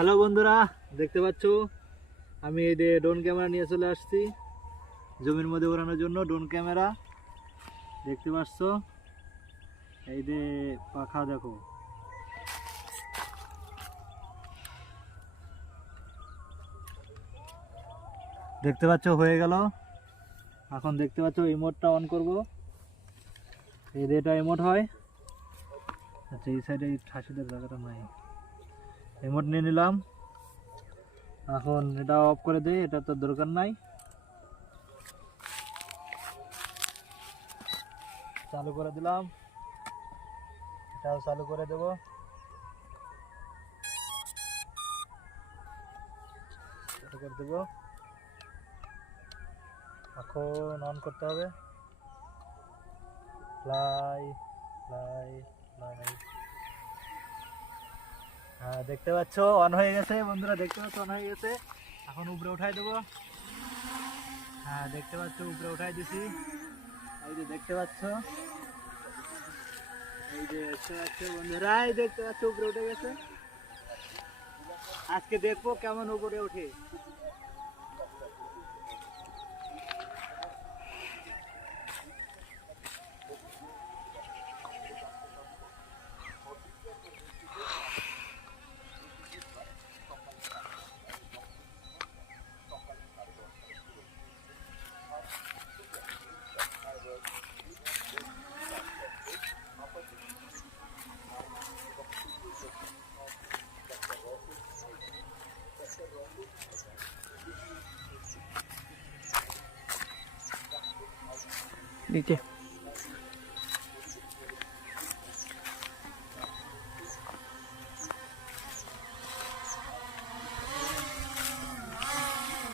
Hello বন্ধুরা, দেখতে পাচ্ছ আমি এই যে ড্রোন ক্যামেরা নিয়ে চলে আসছি জমির মধ্যে ওড়ানোর জন্য। ড্রোন ক্যামেরা দেখতে পাচ্ছ, এই যে পাখা দেখো। দেখতে পাচ্ছ হয়ে গেল। এখন দেখতে পাচ্ছ রিমোটটা অন করব। এই যে এটা রিমোট হয়। আচ্ছা, এই সাইডে ঠাসিদের জায়গাটা নাই। রিমোট নিয়ে নিলাম। এখন এটা অফ করে দেই, এটা তো দরকার নাই। চালু করে দিলাম, এটাও চালু করে দেব। চালু করে দেব। এখন অন করতে হবে। Fly fly fly. হ্যাঁ, দেখতে পাচ্ছ অন হয়ে গেছে বন্ধুরা, দেখতে পাচ্ছ অন হয়ে গেছে। এখন উপরে উঠাই দেবো। হ্যাঁ, দেখতে পাচ্ছ উপরে উঠাই দিছি। এই যে দেখতে পাচ্ছ, এই যে দেখতে পাচ্ছ বন্ধুরা, এই দেখতে পাচ্ছ উপরে উঠে গেছে। আজকে দেখবো কেমন উপরে ওঠে। নিচে